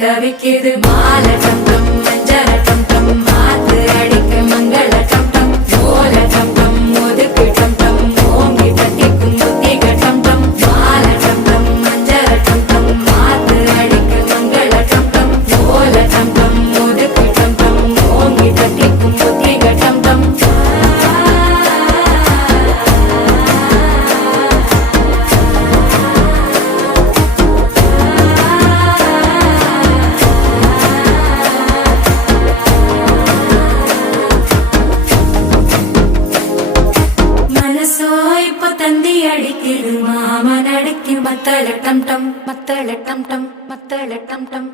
தவிக்குது மால டம் டம் மஞ்சள டம் டம் மாத்து அடிக்க மங்கள டம் டம் ஓல டம் டம் ஒதுக்கு டம் டம் ஓங்கி தட்டிக்கும் புத்திக டம் டம் மால டம் டம் மஞ்சள டம் டம் மாத்து அடிக்க மங்கள டம் டம் ஓல டம் டம் ஒதுக்கு டம் டம் ஓங்கி தட்டிக்கும் புத்திக டம் டம் தந்தி அடிக்குது மாமன் அடிக்கு மத்தள டம் டம் மத்தள டம் டம் மத்தள டம் டம்